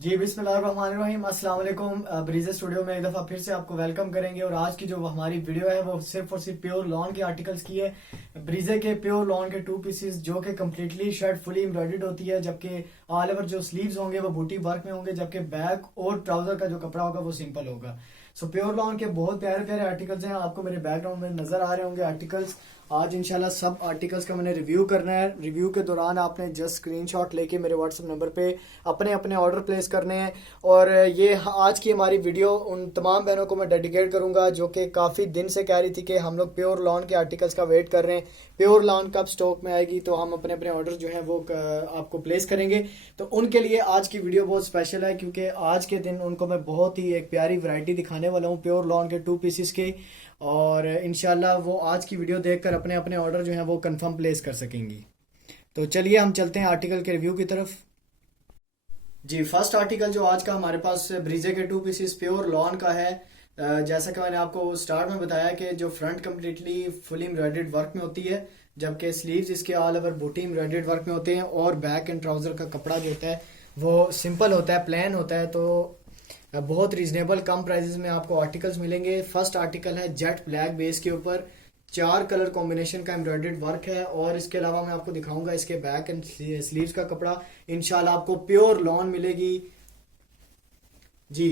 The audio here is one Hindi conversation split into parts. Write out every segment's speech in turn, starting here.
जी बिस्मिल्लाहिर्रहमानिर्रहीम अस्सलाम वालेकुम। ब्रीजे स्टूडियो में एक दफ़ा फिर से आपको वेलकम करेंगे और आज की जो हमारी वीडियो है वो सिर्फ और सिर्फ प्योर लॉन के आर्टिकल्स की है। ब्रीजे के प्योर लॉन के 2 पीसेस जो कि कम्प्लीटली शर्ट फुली एम्ब्रॉयडर्ड होती है, जबकि ऑल ओवर जो स्लीव्स होंगे वो बूटी वर्क में होंगे, जबकि बैक और ट्राउजर का जो कपड़ा होगा वो सिंपल होगा। सो प्योर लॉन के बहुत प्यारे प्यारे आर्टिकल्स हैं, आपको मेरे बैकग्राउंड में नजर आ रहे होंगे आर्टिकल्स। आज इंशाल्लाह सब आर्टिकल्स का मैंने रिव्यू करना है। रिव्यू के दौरान आपने जस्ट स्क्रीनशॉट लेके मेरे व्हाट्सएप नंबर पे अपने अपने ऑर्डर प्लेस करने हैं। और ये आज की हमारी वीडियो उन तमाम बहनों को मैं डेडिकेट करूंगा जो कि काफ़ी दिन से कह रही थी कि हम लोग प्योर लॉन के आर्टिकल्स का वेट कर रहे हैं, प्योर लॉन कब स्टॉक में आएगी, तो हम अपने अपने ऑर्डर जो है वो आपको प्लेस करेंगे। तो उनके लिए आज की वीडियो बहुत स्पेशल है, क्योंकि आज के दिन उनको मैं बहुत ही एक प्यारी वैरायटी दिखाने वाला हूँ प्योर लॉन के 2 पीसेस के। और इंशाल्लाह वो आज की वीडियो देखकर अपने अपने ऑर्डर जो है वो कंफर्म प्लेस कर सकेंगी। तो चलिए हम चलते हैं आर्टिकल के रिव्यू की तरफ। जी फर्स्ट आर्टिकल जो आज का हमारे पास ब्रीजे के 2 पीसेस प्योर लॉन का है। जैसा कि मैंने आपको स्टार्ट में बताया कि जो front completely fully embroidered work में होती है, जबकि स्लीव्स इसके ऑल ओवर बूटी एम्ब्रॉयडर्ड वर्क में होते हैं, और बैक एंड ट्राउजर का कपड़ा जो होता है वो सिंपल होता है, प्लेन होता है। तो बहुत रीजनेबल कम प्राइजेस में आपको आर्टिकल्स मिलेंगे। फर्स्ट आर्टिकल है जेट ब्लैक बेस के ऊपर 4 कलर कॉम्बिनेशन का एम्ब्रॉयडर्ड वर्क है, और इसके अलावा मैं आपको दिखाऊंगा इसके बैक एंड स्लीव्स का कपड़ा। इंशाल्लाह आपको प्योर लॉन मिलेगी जी।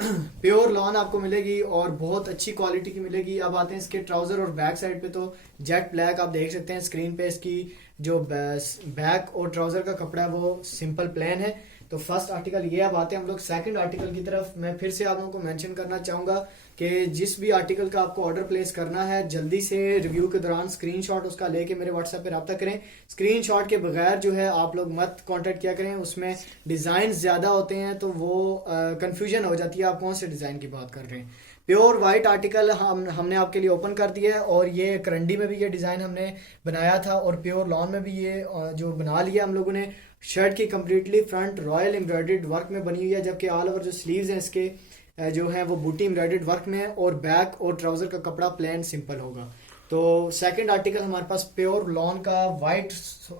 प्योर लॉन आपको मिलेगी और बहुत अच्छी क्वालिटी की मिलेगी। अब आते हैं इसके ट्राउजर और बैक साइड पे। तो जेट ब्लैक आप देख सकते हैं स्क्रीन पे, इसकी जो बैक और ट्राउजर का कपड़ा है वो सिंपल प्लेन है। तो फर्स्ट आर्टिकल ये। अब आते हैं हम लोग सेकंड आर्टिकल की तरफ। मैं फिर से आप लोगों को मेंशन करना चाहूंगा कि जिस भी आर्टिकल का आपको ऑर्डर प्लेस करना है, जल्दी से रिव्यू के दौरान स्क्रीनशॉट उसका लेके मेरे व्हाट्सएप पे रब्ता करें। स्क्रीनशॉट के बगैर जो है आप लोग मत कांटेक्ट किया करें, उसमें डिजाइन ज्यादा होते हैं तो वो कंफ्यूजन हो जाती है आप कौन से डिजाइन की बात कर रहे हैं। प्योर वाइट आर्टिकल हमने आपके लिए ओपन कर दिया है, और ये करंडी में भी ये डिजाइन हमने बनाया था, और प्योर लॉन में भी ये जो बना लिया हम लोगों ने। शर्ट की completely front royal embroidered work में बनी हुई है, जबकि ऑल ओवर जो स्लीव्स हैं इसके जो है वो बूटी एम्ब्रॉयडर्ड वर्क में है, और बैक और ट्राउजर का कपड़ा प्लेन सिंपल होगा। तो सेकंड आर्टिकल हमारे पास प्योर लॉन का वाइट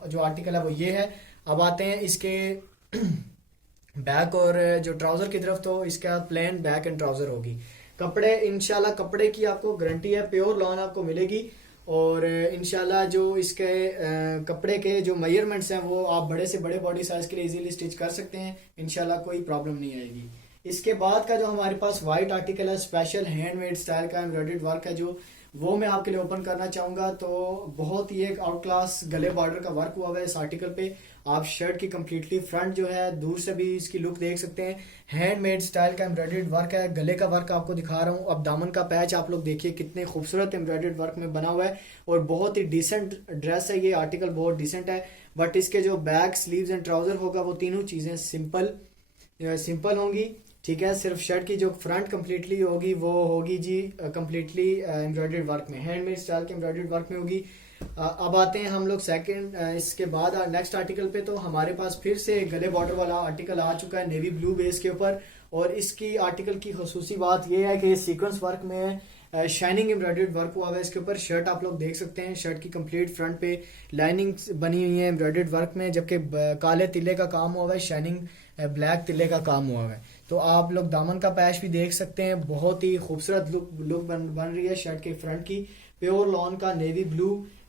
जो आर्टिकल है वो ये है। अब आते हैं इसके बैक और जो ट्राउजर की तरफ। तो इसका प्लेन बैक एंड ट्राउजर होगी। कपड़े इंशाल्लाह कपड़े की आपको गारंटी है, प्योर लॉन आपको मिलेगी। और इंशाल्लाह जो इसके कपड़े के जो मेजरमेंट्स हैं वो आप बड़े से बड़े बॉडी साइज के लिए इजीली स्टिच कर सकते हैं, इंशाल्लाह कोई प्रॉब्लम नहीं आएगी। इसके बाद का जो हमारे पास वाइट आर्टिकल है, स्पेशल हैंडमेड स्टाइल का एम्ब्रॉयडर्ड वर्क है, जो वो मैं आपके लिए ओपन करना चाहूंगा। तो बहुत ही एक आउट क्लास गले बॉर्डर का वर्क हुआ हुआ है इस आर्टिकल पे। आप शर्ट की कम्प्लीटली फ्रंट जो है दूर से भी इसकी लुक देख सकते हैं। हैंडमेड स्टाइल का एम्ब्रॉयडर्ड वर्क है, गले का वर्क आपको दिखा रहा हूँ। अब दामन का पैच आप लोग देखिए कितने खूबसूरत एम्ब्रॉयडर्ड वर्क में बना हुआ है, और बहुत ही डिसेंट ड्रेस है ये आर्टिकल, बहुत डिसेंट है। बट इसके जो बैक स्लीव्स एंड ट्राउजर होगा वो तीनों चीजें सिंपल होंगी, ठीक है। सिर्फ शर्ट की जो फ्रंट कम्प्लीटली होगी वो होगी जी कम्प्लीटली एम्ब्रॉयडर्ड वर्क में, हैंडमेड स्टाइल के एम्ब्रॉयडर्ड वर्क में होगी। अब आते हैं हम लोग सेकंड इसके बाद नेक्स्ट आर्टिकल पे। तो हमारे पास फिर से गले बॉर्डर वाला आर्टिकल आ चुका है नेवी ब्लू बेस के ऊपर, और इसकी आर्टिकल की खसूसी बात यह है कि सीक्वेंस वर्क में शाइनिंग एम्ब्रॉयडर्ड वर्क हुआ है इसके ऊपर। शर्ट आप लोग देख सकते हैं, शर्ट की कंप्लीट फ्रंट पे लाइनिंग बनी हुई है एम्ब्रॉयडर्ड वर्क में, जबकि काले तिल्ले का काम हुआ है, शाइनिंग ब्लैक तिल्ले का काम हुआ है। तो आप लोग दामन का पैच भी देख सकते हैं, बहुत ही खूबसूरत लुक बन रही है शर्ट के फ्रंट की। प्योर लॉन का नेवी ब्लू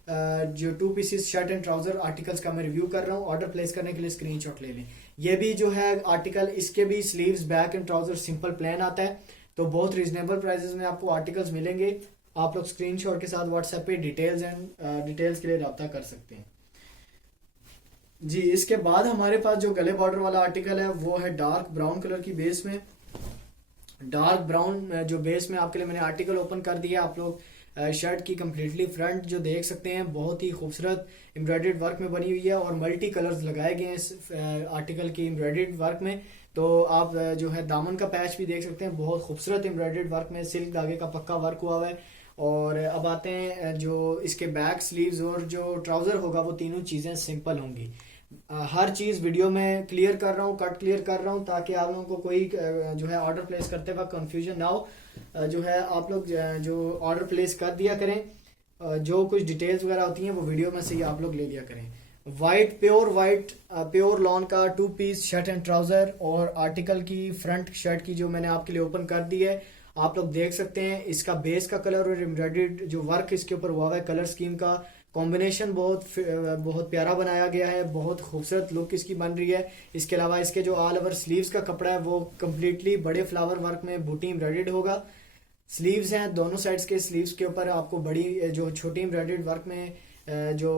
जो 2 pieces shirt and trouser articles का मैं रिव्यू कर रहा हूँ। ऑर्डर प्लेस करने के लिए स्क्रीनशॉट ले लें। ये भी जो है आर्टिकल, इसके भी sleeves back and trouser simple plain आता है। तो बहुत रीजनेबल प्राइसेस में आपको आर्टिकल्स मिलेंगे। आप लोग स्क्रीनशॉट के साथ व्हाट्सएप पे डिटेल्स के लिए रब्ता कर सकते हैं जी। इसके बाद हमारे पास जो गले बॉर्डर वाला आर्टिकल है वो है डार्क ब्राउन कलर की बेस में। डार्क ब्राउन जो बेस में आपके लिए मैंने आर्टिकल ओपन कर दिया। आप लोग शर्ट की कम्प्लीटली फ्रंट जो देख सकते हैं, बहुत ही खूबसूरत एम्ब्रॉयडर्ड वर्क में बनी हुई है, और मल्टी कलर्स लगाए गए हैं इस आर्टिकल की एम्ब्रॉयडर्ड वर्क में। तो आप जो है दामन का पैच भी देख सकते हैं, बहुत खूबसूरत एम्ब्रॉयडर्ड वर्क में सिल्क धागे का पक्का वर्क हुआ हुआ है। और अब आते हैं जो इसके बैक स्लीव्स और जो ट्राउजर होगा वो तीनों चीजें सिंपल होंगी। हर चीज वीडियो में क्लियर कर रहा हूँ, कट क्लियर कर रहा हूँ, ताकि आप लोगों को कोई जो है ऑर्डर प्लेस करते वक्त कंफ्यूजन ना हो। जो है आप लोग जो ऑर्डर प्लेस कर दिया करें, जो कुछ डिटेल्स वगैरह होती हैं वो वीडियो में से ही आप लोग ले लिया करें। वाइट प्योर लॉन का 2 पीस शर्ट एंड ट्राउजर, और आर्टिकल की फ्रंट शर्ट की जो मैंने आपके लिए ओपन कर दी है, आप लोग देख सकते हैं इसका बेस का कलर और एम्ब्रॉयडर्ड जो वर्क इसके ऊपर हुआ है कलर स्कीम का कॉम्बिनेशन बहुत प्यारा बनाया गया है, बहुत खूबसूरत लुक इसकी बन रही है। इसके अलावा इसके जो ऑल ओवर स्लीव्स का कपड़ा है वो कम्प्लीटली बड़े फ्लावर वर्क में बूटी एम्ब्रॉयडर्ड होगा। स्लीव्स हैं, दोनों साइड्स के स्लीव्स के ऊपर आपको बड़ी जो छोटी एम्ब्रॉयडर्ड वर्क में जो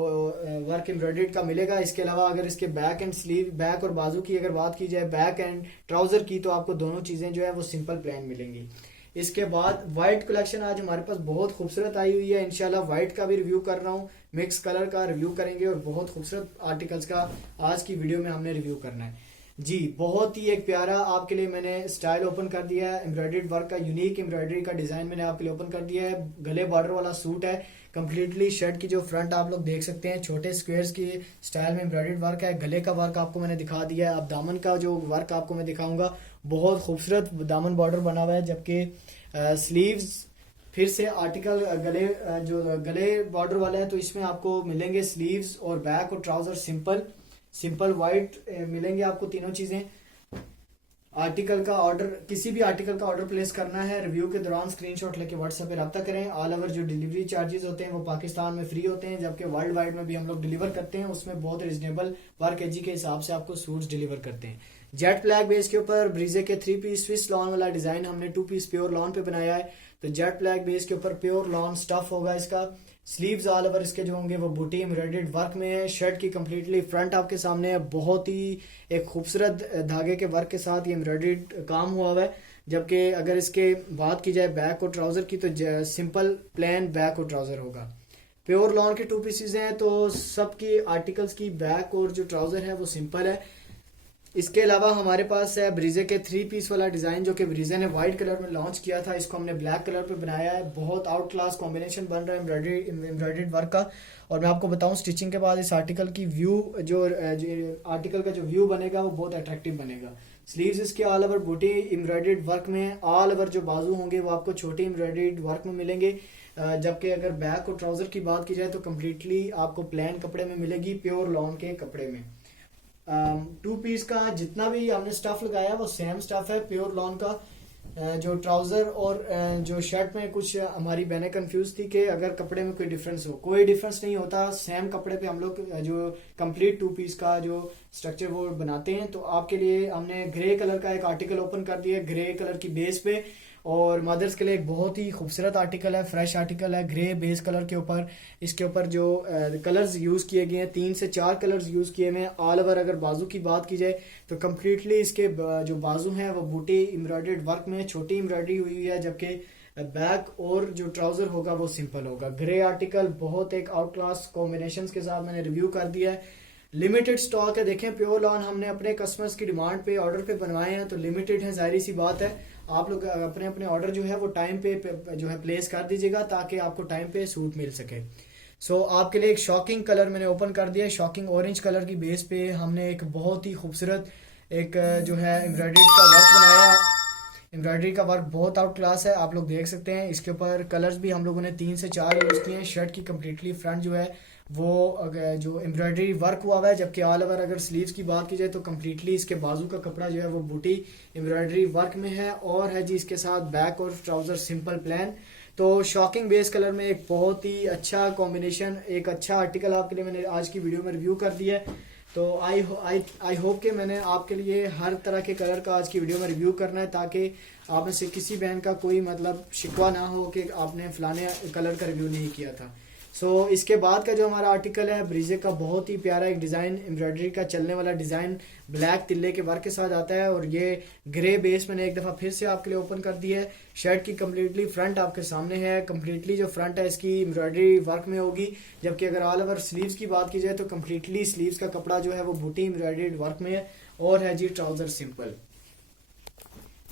वर्क एम्ब्रॉयडर्ड का मिलेगा। इसके अलावा अगर इसके बैक एंड स्लीव, बैक और बाजू की अगर बात की जाए, बैक एंड ट्राउजर की, तो आपको दोनों चीजें जो है वो सिंपल प्लेन मिलेंगी। इसके बाद व्हाइट कलेक्शन आज हमारे पास बहुत खूबसूरत आई हुई है। इंशाल्लाह व्हाइट का भी रिव्यू कर रहा हूँ, मिक्स कलर का रिव्यू करेंगे, और बहुत खूबसूरत आर्टिकल्स का आज की वीडियो में हमने रिव्यू करना है जी। बहुत ही एक प्यारा आपके लिए मैंने स्टाइल ओपन कर दिया है, एम्ब्रॉयडर्ड वर्क का यूनिक एम्ब्रॉयडरी का डिजाइन मैंने आपके लिए ओपन कर दिया है। गले बॉर्डर वाला सूट है, कंप्लीटली शर्ट की जो फ्रंट आप लोग देख सकते हैं छोटे स्क्वेयर्स की स्टाइल में एम्ब्रॉयडर्ड वर्क है। गले का वर्क आपको मैंने दिखा दिया है। अब दामन का जो वर्क आपको मैं दिखाऊंगा, बहुत खूबसूरत दामन बॉर्डर बना हुआ है, जबकि स्लीव्स फिर से आर्टिकल गले जो गले बॉर्डर वाला है, तो इसमें आपको मिलेंगे स्लीव्स और बैक और ट्राउजर सिंपल वाइट मिलेंगे आपको तीनों चीजें। आर्टिकल का ऑर्डर, किसी भी आर्टिकल का ऑर्डर प्लेस करना है, रिव्यू के दौरान स्क्रीनशॉट लेके व्हाट्सएप पे रब्ता करें। ऑल ओवर जो डिलीवरी चार्जेस होते हैं वो पाकिस्तान में फ्री होते हैं, जबकि वर्ल्ड वाइड में भी हम लोग डिलीवर करते हैं, उसमें बहुत रिजनेबल पर केजी के हिसाब से आपको सूट्स डिलीवर करते हैं। जेट ब्लैक बेस के ऊपर ब्रीजे के 3 पीस स्विस लॉन वाला डिजाइन हमने 2 पीस प्योर लॉन पे बनाया है। तो जेट ब्लैक बेस के ऊपर प्योर लॉन स्टफ होगा इसका। स्लीव्स ऑल ओवर इसके जो होंगे वो बूटी एम्ब्रॉयडर्ड वर्क में है। शर्ट की कंप्लीटली फ्रंट आपके सामने है, बहुत ही एक खूबसूरत धागे के वर्क के साथ ये एम्ब्रॉयडर्ड काम हुआ हुआ है। जबकि अगर इसके बात की जाए बैक और ट्राउजर की, तो सिंपल प्लेन बैक और ट्राउजर होगा। प्योर लॉन के 2 पीसेज हैं, तो सबकी आर्टिकल्स की बैक और जो ट्राउजर है वो सिंपल है। इसके अलावा हमारे पास है ब्रीजे के 3 पीस वाला डिजाइन, जो कि ब्रीजे ने व्हाइट कलर में लॉन्च किया था, इसको हमने ब्लैक कलर पे बनाया है। बहुत आउट क्लास कॉम्बिनेशन बन रहा है एम्ब्रॉयडर्ड वर्क का। और मैं आपको बताऊं, स्टिचिंग के बाद इस आर्टिकल की व्यू जो आर्टिकल का जो व्यू बनेगा वो बहुत अट्रैक्टिव बनेगा। स्लीव्स इसके ऑल ओवर बूटी एम्ब्रॉयडर्ड वर्क में, ऑल ओवर जो बाजू होंगे वो आपको छोटे एम्ब्रॉयडर्ड वर्क में मिलेंगे। जबकि अगर बैक और ट्राउजर की बात की जाए तो कम्प्लीटली आपको प्लेन कपड़े में मिलेगी, प्योर लॉन के कपड़े में। 2 पीस का जितना भी हमने स्टफ लगाया वो सेम स्टफ है प्योर लॉन का। जो ट्राउजर और जो शर्ट में कुछ हमारी बहनें कंफ्यूज थी कि अगर कपड़े में कोई डिफरेंस हो, कोई डिफरेंस नहीं होता। सेम कपड़े पे हम लोग जो कंप्लीट 2 पीस का जो स्ट्रक्चर वो बनाते हैं। तो आपके लिए हमने ग्रे कलर का एक आर्टिकल ओपन कर दिया, ग्रे कलर की बेस पे, और मदर्स के लिए एक बहुत ही खूबसूरत आर्टिकल है, फ्रेश आर्टिकल है, ग्रे बेस कलर के ऊपर। इसके ऊपर जो कलर्स यूज किए गए हैं, 3 से 4 कलर्स यूज किए हुए हैं। ऑल ओवर अगर बाजू की बात की जाए तो कम्प्लीटली इसके जो बाजू हैं वो बूटी एम्ब्रॉयडर्ड वर्क में छोटी एम्ब्रॉयडरी हुई है, जबकि बैक और जो ट्राउजर होगा वो सिंपल होगा। ग्रे आर्टिकल बहुत एक आउट क्लास कॉम्बिनेशन के साथ मैंने रिव्यू कर दिया है। लिमिटेड स्टॉक है, देखें प्योर लॉन हमने अपने कस्टमर्स की डिमांड पे ऑर्डर पे बनवाए हैं, तो लिमिटेड है, जाहिर सी बात है। आप लोग अपने अपने ऑर्डर जो है वो टाइम पे जो है प्लेस कर दीजिएगा, ताकि आपको टाइम पे सूट मिल सके। सो आपके लिए एक शॉकिंग कलर मैंने ओपन कर दिया है। शॉकिंग ऑरेंज कलर की बेस पे हमने एक बहुत ही खूबसूरत एक जो है एम्ब्रॉयडरी का वर्क बनाया। एम्ब्रॉयडरी का वर्क बहुत आउट क्लास है, आप लोग देख सकते हैं। इसके ऊपर कलर्स भी हम लोगों ने 3 से 4 यूज किए हैं। शर्ट की कम्प्लीटली फ्रंट जो है वो जो एम्ब्रॉयडरी वर्क हुआ हुआ है, जबकि ऑल ओवर अगर स्लीव्स की बात की जाए तो कम्प्लीटली इसके बाजू का कपड़ा जो है वो बूटी एम्ब्रॉयडरी वर्क में है, और है जी इसके साथ बैक और ट्राउजर सिंपल प्लेन। तो शॉकिंग बेस कलर में एक बहुत ही अच्छा कॉम्बिनेशन, एक अच्छा आर्टिकल आपके लिए मैंने आज की वीडियो में रिव्यू कर दिया है। तो आई होप कि मैंने आपके लिए हर तरह के कलर का आज की वीडियो में रिव्यू करना है, ताकि आप में से किसी बहन का कोई मतलब शिकवा ना हो कि आपने फलाने कलर का रिव्यू नहीं किया था। इसके बाद का जो हमारा आर्टिकल है ब्रीजे का, बहुत ही प्यारा एक डिज़ाइन, एम्ब्रॉयडरी का चलने वाला डिज़ाइन ब्लैक तिल्ले के वर्क के साथ आता है, और ये ग्रे बेस मैंने एक दफ़ा फिर से आपके लिए ओपन कर दी है। शर्ट की कम्प्लीटली फ्रंट आपके सामने है, कम्प्लीटली जो फ्रंट है इसकी एम्ब्रॉयडरी वर्क में होगी, जबकि अगर ऑल ओवर स्लीव्स की बात की जाए तो कम्प्लीटली स्लीव्स का कपड़ा जो है वो बूटी एम्ब्रॉयडरी वर्क में है, और है जी trouser simple.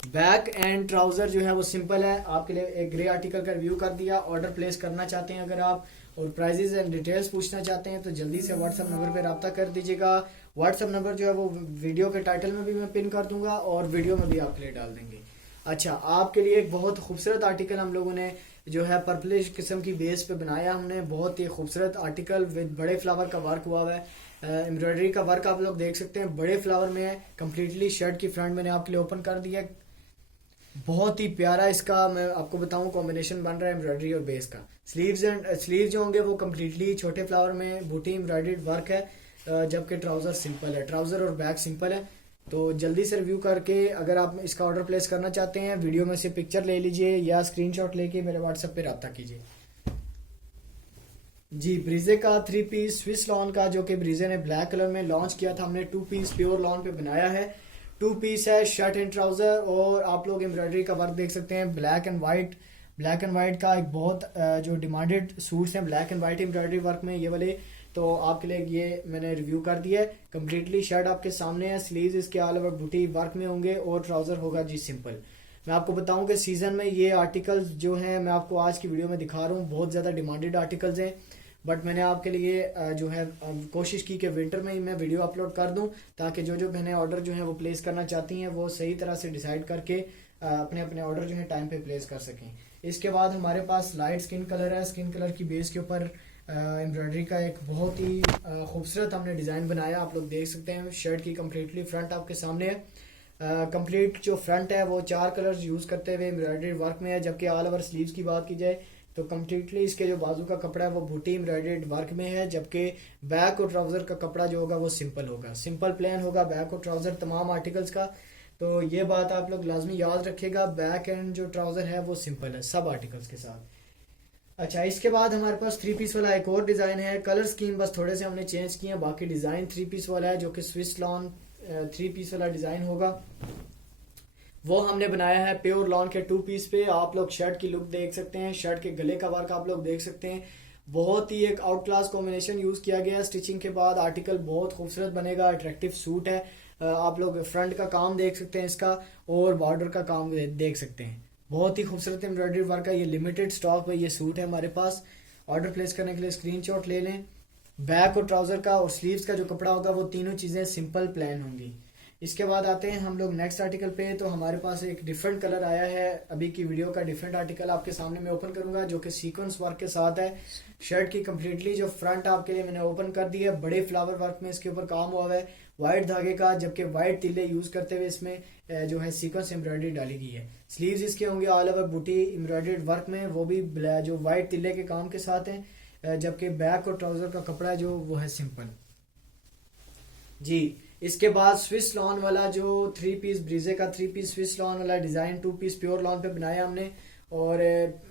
Back and trouser जो है वो सिंपल है। आपके लिए एक ग्रे आर्टिकल का रिव्यू कर दिया। ऑर्डर प्लेस करना चाहते हैं अगर आप, और प्राइजेस एंड डिटेल्स पूछना चाहते हैं, तो जल्दी से व्हाट्सएप नंबर पे रब्ता कर दीजिएगा। व्हाट्सएप नंबर जो है वो वीडियो के टाइटल में भी मैं पिन कर दूंगा, और वीडियो में भी आपके लिए डाल देंगे। अच्छा, आपके लिए एक बहुत खूबसूरत आर्टिकल हम लोगों ने जो है पर्पलिश किस्म की बेस पे बनाया हमने, बहुत ही खूबसूरत आर्टिकल विद बड़े फ्लावर का वर्क हुआ है। एम्ब्रॉयडरी का वर्क आप लोग देख सकते हैं, बड़े फ्लावर में है। कम्प्लीटली शर्ट की फ्रंट मैंने आपके लिए ओपन कर दिया। बहुत ही प्यारा इसका मैं आपको बताऊं कॉम्बिनेशन बन रहा है एम्ब्रॉयडरी और बेस का। स्लीव जो होंगे वो कम्प्लीटली छोटे फ्लावर में बूटी एम्ब्रॉयडरी वर्क है, जबकि ट्राउजर सिंपल है, ट्राउजर और बैक सिंपल है। तो जल्दी से रिव्यू करके अगर आप इसका ऑर्डर प्लेस करना चाहते हैं, वीडियो में से पिक्चर ले लीजिए या स्क्रीनशॉट लेके मेरे व्हाट्सएप पे रब्ता कीजिए। जी, ब्रीजे का 3 पीस स्विस लॉन का, जो कि ब्रीजे ने ब्लैक कलर में लॉन्च किया था, हमने 2 पीस प्योर लॉन पे बनाया है। 2 पीस है, शर्ट एंड ट्राउजर, और आप लोग एम्ब्रॉयडरी का वर्क देख सकते हैं black and white. Black and white का एक बहुत जो डिमांडेड सूट्स हैं black and white embroidery work में, ये वाले, तो आपके लिए ये मैंने रिव्यू कर दिया है। कम्प्लीटली शर्ट आपके सामने है, स्लीव्स इसके ऑल ओवर बूटी वर्क में होंगे और ट्राउजर होगा जी सिंपल। मैं आपको बताऊं कि सीजन में ये आर्टिकल्स जो हैं मैं आपको आज की वीडियो में दिखा रहा हूँ, बहुत ज़्यादा डिमांडेड आर्टिकल्स हैं, बट मैंने आपके लिए जो है कोशिश की कि विंटर में ही मैं वीडियो अपलोड कर दूं, ताकि जो मैंने ऑर्डर जो है वो प्लेस करना चाहती हैं वो सही तरह से डिसाइड करके अपने अपने ऑर्डर जो है टाइम पे प्लेस कर सकें। इसके बाद हमारे पास लाइट स्किन कलर है, स्किन कलर की बेस के ऊपर एम्ब्रॉयडरी का एक बहुत ही खूबसूरत हमने डिज़ाइन बनाया, आप लोग देख सकते हैं। शर्ट की कम्प्लीटली फ्रंट आपके सामने है। कंप्लीट जो फ्रंट है वो 4 कलर्स यूज़ करते हुए एम्ब्रॉयडरी वर्क में है, जबकि ऑल ओवर स्लीव्स की बात की जाए तो कम्प्लीटली इसके जो बाजू का कपड़ा है वो बूटी एम्ब्रॉयडर्ड वर्क में है, जबकि बैक और ट्राउजर का कपड़ा जो होगा वो सिंपल होगा, सिंपल प्लेन होगा बैक और ट्राउजर तमाम आर्टिकल्स का। तो ये बात आप लोग लाजमी याद रखिएगा, बैक एंड जो ट्राउजर है वो सिंपल है सब आर्टिकल्स के साथ। अच्छा, इसके बाद हमारे पास 3 पीस वाला एक और डिज़ाइन है, कलर स्कीम बस थोड़े से हमने चेंज किए हैं, बाकी डिज़ाइन 3 पीस वाला है, जो कि स्विस लॉन 3 पीस वाला डिज़ाइन होगा। वो हमने बनाया है प्योर लॉन के 2 पीस पे। आप लोग शर्ट की लुक देख सकते हैं, शर्ट के गले का वर्क आप लोग देख सकते हैं, बहुत ही एक आउट क्लास कॉम्बिनेशन यूज किया गया है। स्टिचिंग के बाद आर्टिकल बहुत खूबसूरत बनेगा, अट्रैक्टिव सूट है। आप लोग फ्रंट का काम देख सकते हैं इसका, और बॉर्डर का काम देख सकते हैं, बहुत ही खूबसूरत एम्ब्रॉयडरी वर्क है। ये लिमिटेड स्टॉक में ये सूट है हमारे पास। ऑर्डर प्लेस करने के लिए स्क्रीनशॉट ले लें। बैक और ट्राउजर का और स्लीव्स का जो कपड़ा होगा वो तीनों चीजें सिंपल प्लेन होंगी। इसके बाद आते हैं हम लोग नेक्स्ट आर्टिकल पे। तो हमारे पास एक डिफरेंट कलर आया है, अभी की वीडियो का डिफरेंट आर्टिकल आपके सामने मैं ओपन करूंगा, जो कि सीक्वेंस वर्क के साथ है। शर्ट की कम्प्लीटली जो फ्रंट आपके लिए मैंने ओपन कर दी है, बड़े फ्लावर वर्क में इसके ऊपर काम हुआ है व्हाइट धागे का, जबकि व्हाइट तिल्ले यूज करते हुए इसमें जो है सीक्वेंस एम्ब्रॉयडरी डाली गई है। स्लीव्स इसके होंगे ऑल ओवर बूटी एम्ब्रॉयडर्ड वर्क में, वो भी जो व्हाइट तिल्ले के काम के साथ है, जबकि बैक और ट्राउजर का कपड़ा जो वो है सिंपल जी। इसके बाद स्विस लॉन वाला जो 3 पीस ब्रीजे का 3 पीस स्विस लॉन वाला डिजाइन 2 पीस प्योर लॉन पे बनाया हमने। और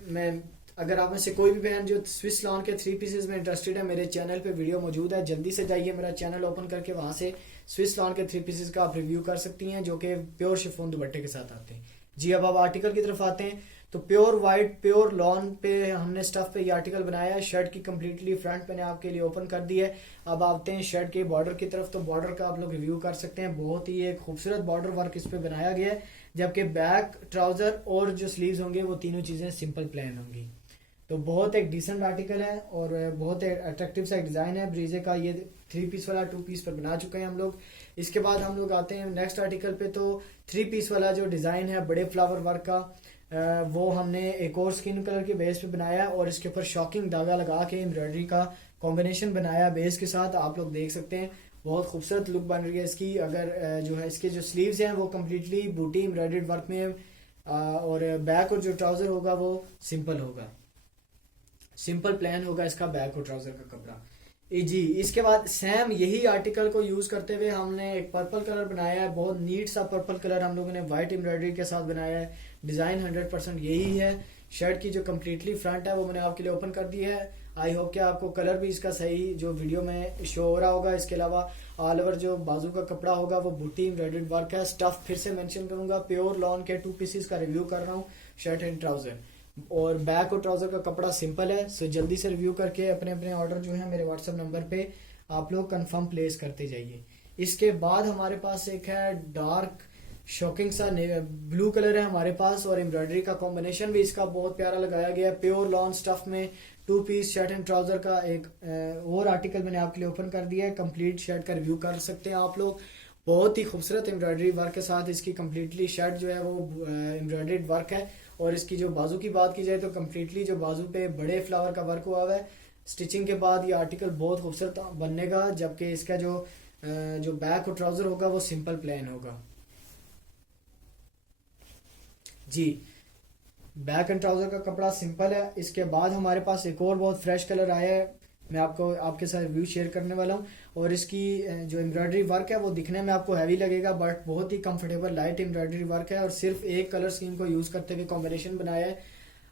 मैं अगर आप में से कोई भी बहन जो स्विस लॉन के 3 पीसेस में इंटरेस्टेड है, मेरे चैनल पे वीडियो मौजूद है, जल्दी से जाइए मेरा चैनल ओपन करके वहां से स्विस लॉन के 3 पीसेस का आप रिव्यू कर सकती हैं, जो कि प्योर शिफॉन दुपट्टे के साथ आते हैं जी। अब आर्टिकल की तरफ आते हैं। तो प्योर वाइट प्योर लॉन पे हमने स्टफ पे ये आर्टिकल बनाया है। शर्ट की कम्प्लीटली फ्रंट मैंने आपके लिए ओपन कर दी है। अब आते हैं शर्ट के बॉर्डर की तरफ। तो बॉर्डर का आप लोग रिव्यू कर सकते हैं, बहुत ही एक खूबसूरत बॉर्डर वर्क इस पे बनाया गया है, जबकि बैक ट्राउजर और जो स्लीव्स होंगे वो तीनों चीजें सिंपल प्लेन होंगी। तो बहुत एक डिसेंट आर्टिकल है और बहुत अट्रैक्टिव सा डिजाइन है ब्रीजे का। ये 3 पीस वाला 2 पीस पर बना चुके हैं हम लोग। इसके बाद हम लोग आते हैं नेक्स्ट आर्टिकल पे। तो 3 पीस वाला जो डिजाइन है बड़े फ्लावर वर्क का, वो हमने एक और स्किन कलर के बेस पे बनाया और इसके ऊपर शॉकिंग धागा लगा के एम्ब्रॉयडरी का कॉम्बिनेशन बनाया बेस के साथ, आप लोग देख सकते हैं। बहुत खूबसूरत लुक बन रही है इसकी। अगर जो है इसके जो स्लीव्स हैं वो कम्प्लीटली बूटी एम्ब्रॉयडर्ड वर्क में, और बैक और जो ट्राउजर होगा वो सिंपल होगा, सिंपल प्लेन होगा इसका बैक और ट्राउजर का कपड़ा जी। इसके बाद सेम यही आर्टिकल को यूज करते हुए हमने एक पर्पल कलर बनाया है, बहुत नीट सा पर्पल कलर हम लोगों ने व्हाइट एम्ब्रॉयडरी के साथ बनाया है। डिजाइन 100% यही है। शर्ट की जो कम्प्लीटली फ्रंट है वो मैंने आपके लिए ओपन कर दी है। आई होप कि आपको कलर भी इसका सही जो वीडियो में शो हो रहा होगा। इसके अलावा ऑल ओवर जो बाजू का कपड़ा होगा वो बूटी एम्ब्रॉयडर्ड वर्क है। स्टफ फिर से मेंशन करूंगा, प्योर लॉन के 2 पीसेस का रिव्यू कर रहा हूँ, शर्ट एंड ट्राउजर, और बैक और ट्राउजर का कपड़ा सिंपल है। सो जल्दी से रिव्यू करके अपने अपने ऑर्डर जो है मेरे व्हाट्सएप नंबर पे आप लोग कंफर्म प्लेस करते जाइए। इसके बाद हमारे पास एक है डार्क शॉकिंग सा ब्लू कलर है हमारे पास, और एम्ब्रॉयडरी का कॉम्बिनेशन भी इसका बहुत प्यारा लगाया गया है। प्योर लॉन स्टफ में 2 पीस शर्ट एंड ट्राउजर का एक और आर्टिकल मैंने आपके लिए ओपन कर दिया है। कंप्लीट शर्ट का रिव्यू कर सकते हैं आप लोग। बहुत ही खूबसूरत एम्ब्रॉयडरी वर्क के साथ इसकी कम्प्लीटली शर्ट जो है वो एम्ब्रॉयडर्ड वर्क है। और इसकी जो बाजू की बात की जाए तो कम्प्लीटली जो बाजू पे बड़े फ्लावर का वर्क हुआ है, स्टिचिंग के बाद ये आर्टिकल बहुत खूबसूरत बनेगा, जबकि इसका जो बैक और ट्राउजर होगा वो सिंपल प्लेन होगा। जी, बैक एंड ट्राउजर का कपड़ा सिंपल है। इसके बाद हमारे पास एक और बहुत फ्रेश कलर आया है, मैं आपको आपके साथ रिव्यू शेयर करने वाला हूँ। और इसकी जो एम्ब्रॉयडरी वर्क है वो दिखने में आपको हैवी लगेगा, बट बहुत ही कंफर्टेबल लाइट एम्ब्रॉयडरी वर्क है और सिर्फ एक कलर स्कीम को यूज करते हुए कॉम्बिनेशन बनाया है।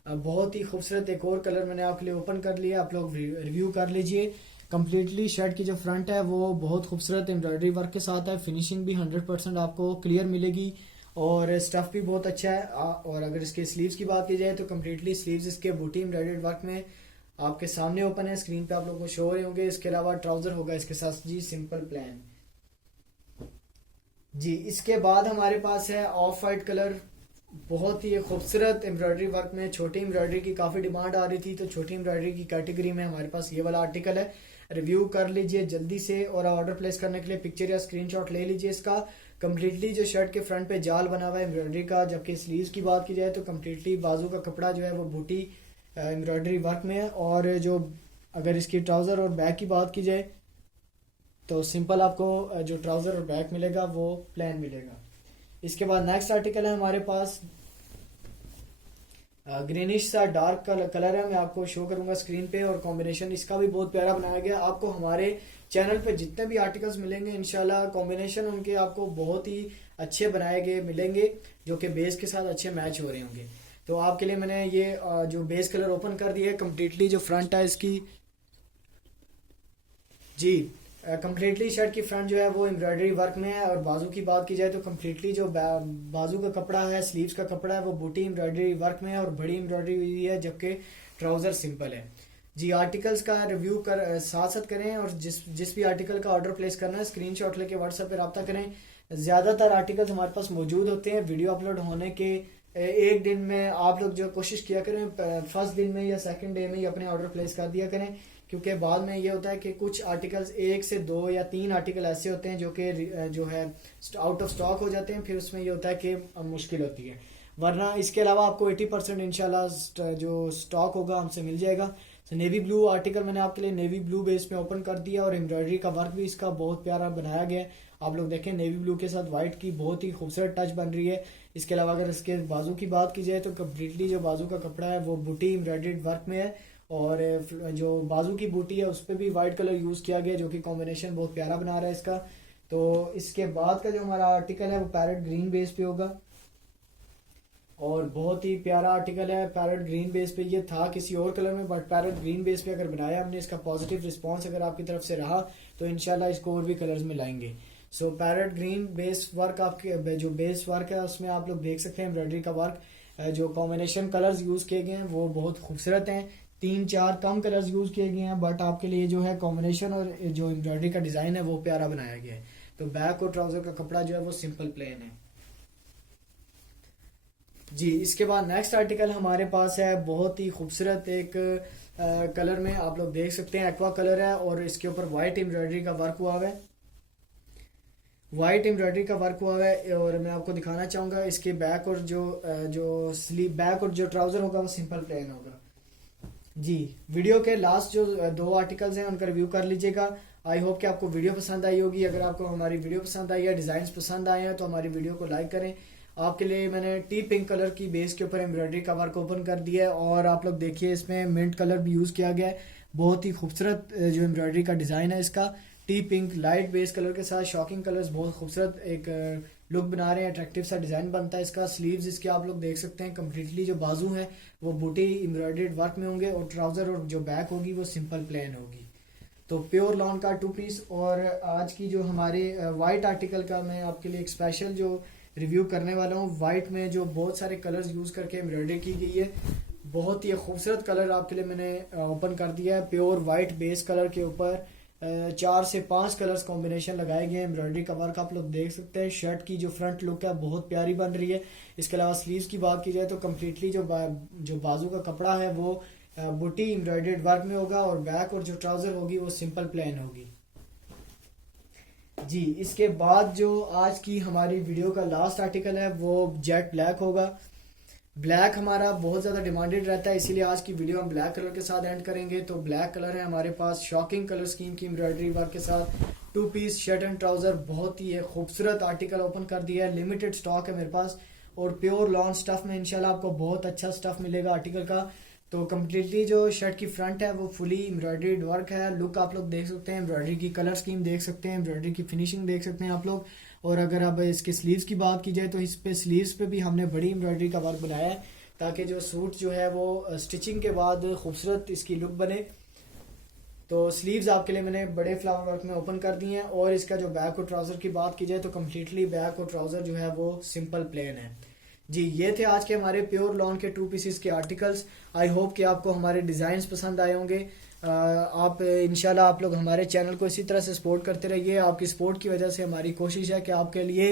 बहुत ही खूबसूरत एक और कलर मैंने आपके लिए ओपन कर लिया, आप लोग रिव्यू कर लीजिए। कंप्लीटली शर्ट की जो फ्रंट है वो बहुत खूबसूरत एम्ब्रॉयडरी वर्क के साथ है, फिनिशिंग भी 100% आपको क्लियर मिलेगी और स्टफ भी बहुत अच्छा है। और अगर इसके स्लीव्स की बात की जाए तो कम्प्लीटली स्लीव्स इसके बूटी एम्ब्रॉयडर्ड वर्क में आपके सामने ओपन है, स्क्रीन पे आप लोगों को शो हो रहे होंगे। इसके अलावा ट्राउजर होगा इसके साथ जी सिंपल प्लेन। जी, इसके बाद हमारे पास है ऑफ वाइट कलर, बहुत ही खूबसूरत एम्ब्रॉयडरी वर्क में। छोटी एम्ब्रॉयडरी की काफी डिमांड आ रही थी, तो छोटी एम्ब्रॉयडरी की कैटेगरी में हमारे पास ये वाला आर्टिकल है। रिव्यू कर लीजिए जल्दी से और ऑर्डर प्लेस करने के लिए पिक्चर या स्क्रीनशॉट ले लीजिए इसका। कम्प्लीटली जो शर्ट के फ्रंट पे जाल बना हुआ है एम्ब्रॉयडरी का, जबकि स्लीव्स की बात की जाए तो कम्प्लीटली बाजू का कपड़ा जो है वो बूटी एम्ब्रॉयडरी वर्क में है। और जो अगर इसकी ट्राउजर और बैक की बात की जाए तो सिंपल आपको जो ट्राउजर और बैक मिलेगा वो प्लेन मिलेगा। इसके बाद नेक्स्ट आर्टिकल है हमारे पास, ग्रीनिश सा डार्क कलर है, मैं आपको शो करूंगा स्क्रीन पे। और कॉम्बिनेशन इसका भी बहुत प्यारा बनाया गया। आपको हमारे चैनल पे जितने भी आर्टिकल्स मिलेंगे इंशाल्लाह कॉम्बिनेशन उनके आपको बहुत ही अच्छे बनाए गए मिलेंगे, जो कि बेस के साथ अच्छे मैच हो रहे होंगे। तो आपके लिए मैंने ये जो बेस कलर ओपन कर दिया है। कम्प्लीटली जो फ्रंट है इसकी जी कम्प्लीटली शर्ट की फ्रंट जो है वो एम्ब्रॉयडरी वर्क में है। और बाजू की बात की जाए तो कम्प्लीटली जो बाजू का कपड़ा है, स्लीव्स का कपड़ा है, वो बूटी एम्ब्रॉयडरी वर्क में है और बड़ी एम्ब्रॉयडरी हुई है, जबकि ट्राउजर सिंपल है। जी, आर्टिकल्स का रिव्यू कर साथ साथ करें और जिस भी आर्टिकल का ऑर्डर प्लेस करना है स्क्रीनशॉट लेके व्हाट्सएप पे रब्ता करें। ज्यादातर आर्टिकल्स हमारे पास मौजूद होते हैं वीडियो अपलोड होने के एक दिन में। आप लोग जो कोशिश किया करें फर्स्ट दिन में या सेकंड डे में ही अपने ऑर्डर प्लेस कर दिया करें, क्योंकि बाद में ये होता है कि कुछ आर्टिकल्स 1 से 2 या 3 आर्टिकल ऐसे होते हैं जो है आउट ऑफ स्टॉक हो जाते हैं, फिर उसमें ये होता है कि मुश्किल होती है। वरना इसके अलावा आपको 80% इंशाल्लाह जो स्टॉक होगा हमसे मिल जाएगा। नेवी ब्लू आर्टिकल मैंने आपके लिए नेवी ब्लू बेस पे ओपन कर दिया और एम्ब्रॉयडरी का वर्क भी इसका बहुत प्यारा बनाया गया है। आप लोग देखें नेवी ब्लू के साथ व्हाइट की बहुत ही खूबसूरत टच बन रही है। इसके अलावा अगर इसके बाजू की बात की जाए तो कम्प्लीटली जो बाजू का कपड़ा है वो बूटी एम्ब्रॉयडर्ड वर्क में है और जो बाजू की बूटी है उस पर भी व्हाइट कलर यूज किया गया, जो कि कॉम्बिनेशन बहुत प्यारा बना रहा है इसका। तो इसके बाद का जो हमारा आर्टिकल है वो पैरेट ग्रीन बेस पे होगा और बहुत ही प्यारा आर्टिकल है। पैरेट ग्रीन बेस पे ये था किसी और कलर में, बट पैरेट ग्रीन बेस पे अगर बनाया हमने, इसका पॉजिटिव रिस्पांस अगर आपकी तरफ से रहा तो इंशाल्लाह इसको और भी कलर्स में लाएंगे। सो पैरेट ग्रीन बेस वर्क, आपके जो बेस वर्क है उसमें आप लोग देख सकते हैं एम्ब्रॉयडरी का वर्क। जो कॉम्बिनेशन कलर्स यूज किए गए हैं वो बहुत खूबसूरत हैं। 3-4 कम कलर्स यूज किए गए हैं, बट आपके लिए जो है कॉम्बिनेशन और जो एम्ब्रॉयडरी का डिजाइन है वो प्यारा बनाया गया है। तो बैक और ट्राउजर का कपड़ा जो है वो सिंपल प्लेन है। जी, इसके बाद नेक्स्ट आर्टिकल हमारे पास है बहुत ही खूबसूरत एक कलर में, आप लोग देख सकते हैं एक्वा कलर है और इसके ऊपर व्हाइट एम्ब्रॉयडरी का वर्क हुआ हुआ है। व्हाइट एम्ब्रॉयडरी का वर्क हुआ है और मैं आपको दिखाना चाहूंगा इसके बैक और जो स्लीव बैक और जो ट्राउजर होगा वो सिंपल प्लेन होगा। जी, वीडियो के लास्ट जो 2 आर्टिकल्स हैं उनका रिव्यू कर लीजिएगा। आई होप कि आपको वीडियो पसंद आई होगी। अगर आपको हमारी वीडियो पसंद आई है, डिजाइन पसंद आए हैं तो हमारी वीडियो को लाइक करें। आपके लिए मैंने टी पिंक कलर की बेस के ऊपर एम्ब्रॉयडरी का वर्क ओपन कर दिया है और आप लोग देखिए इसमें मिंट कलर भी यूज किया गया है। बहुत ही खूबसूरत जो एम्ब्रॉयडरी का डिजाइन है इसका, T pink light base colour के साथ शॉकिंग कलर्स बहुत खूबसूरत एक लुक बना रहे हैं, अट्रैक्टिव सा डिजाइन बनता है इसका। स्लीव्स इसके आप लोग देख सकते हैं कम्प्लीटली जो बाजू हैं वो बूटी एम्ब्रॉयडर्ड वर्क में होंगे और ट्राउजर और जो बैक होगी वो सिंपल प्लेन होगी। तो प्योर लॉन का 2 पीस। और आज की जो हमारे व्हाइट आर्टिकल का मैं आपके लिए एक स्पेशल जो रिव्यू करने वाला हूँ, व्हाइट में जो बहुत सारे कलर्स यूज करके एम्ब्रॉयडरी की गई है। बहुत ही खूबसूरत कलर आपके लिए मैंने ओपन कर दिया है। प्योर व्हाइट बेस कलर के ऊपर 4 से 5 कलर्स कॉम्बिनेशन लगाए गए हैं। एम्ब्रॉयडरी का वर्क आप लोग देख सकते हैं। शर्ट की जो फ्रंट लुक है बहुत प्यारी बन रही है। इसके अलावा स्लीव्स की बात की जाए तो कम्प्लीटली जो बाजू का कपड़ा है वो बूटी एम्ब्रॉयडर्ड वर्क में होगा और बैक और जो ट्राउजर होगी वो सिंपल प्लेन होगी। जी, इसके बाद जो आज की हमारी वीडियो का लास्ट आर्टिकल है वो जेट ब्लैक होगा। ब्लैक हमारा बहुत ज़्यादा डिमांडेड रहता है, इसीलिए आज की वीडियो हम ब्लैक कलर के साथ एंड करेंगे। तो ब्लैक कलर है हमारे पास, शॉकिंग कलर स्कीम की एम्ब्रॉयडरी वर्क के साथ 2 पीस शर्ट एंड ट्राउज़र। बहुत ही खूबसूरत आर्टिकल ओपन कर दिया है, लिमिटेड स्टॉक है मेरे पास और प्योर लॉन स्टफ में इंशाल्लाह आपको बहुत अच्छा स्टफ मिलेगा आर्टिकल का। तो कम्प्लीटली जो शर्ट की फ्रंट है वो फुली एम्ब्रॉयडरीड वर्क है। लुक आप लोग देख सकते हैं, एम्ब्रॉयडरी की कलर स्कीम देख सकते हैं, एम्ब्रॉयडरी की फिनिशिंग देख सकते हैं आप लोग। और अगर अब इसके स्लीव्स की बात की जाए तो इस पे स्लीव्स पे भी हमने बड़ी एम्ब्रॉयडरी का वर्क बनाया है ताकि जो सूट जो है वो स्टिचिंग के बाद खूबसूरत इसकी लुक बने। तो स्लीव्स आपके लिए मैंने बड़े फ्लावर वर्क में ओपन कर दिए हैं। और इसका जो बैक और ट्राउज़र की बात की जाए तो कम्प्लीटली बैक और ट्राउज़र जो है वो सिंपल प्लेन है जी। ये थे आज के हमारे प्योर लॉन के 2 पीसेस के आर्टिकल्स। आई होप कि आपको हमारे डिज़ाइंस पसंद आए होंगे। आप इंशाल्लाह आप लोग हमारे चैनल को इसी तरह से सपोर्ट करते रहिए। आपकी सपोर्ट की वजह से हमारी कोशिश है कि आपके लिए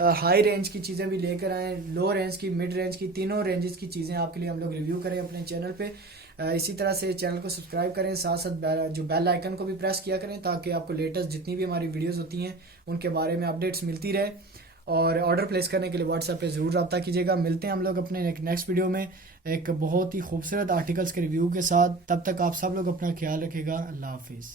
हाई रेंज की चीज़ें भी लेकर आएँ, लो रेंज की, मिड रेंज की, तीनों रेंजेस की चीज़ें आपके लिए हम लोग रिव्यू करें अपने चैनल पे। इसी तरह से चैनल को सब्सक्राइब करें, साथ साथ जो बेल आइकन को भी प्रेस किया करें ताकि आपको लेटेस्ट जितनी भी हमारी वीडियोस होती हैं उनके बारे में अपडेट्स मिलती रहे। और ऑर्डर प्लेस करने के लिए व्हाट्सएप पे ज़रूर रब्ता कीजिएगा। मिलते हैं हम लोग अपने नेक्स्ट वीडियो में एक बहुत ही खूबसूरत आर्टिकल्स के रिव्यू के साथ। तब तक आप सब लोग अपना ख्याल रखिएगा। अल्लाह हाफिज़।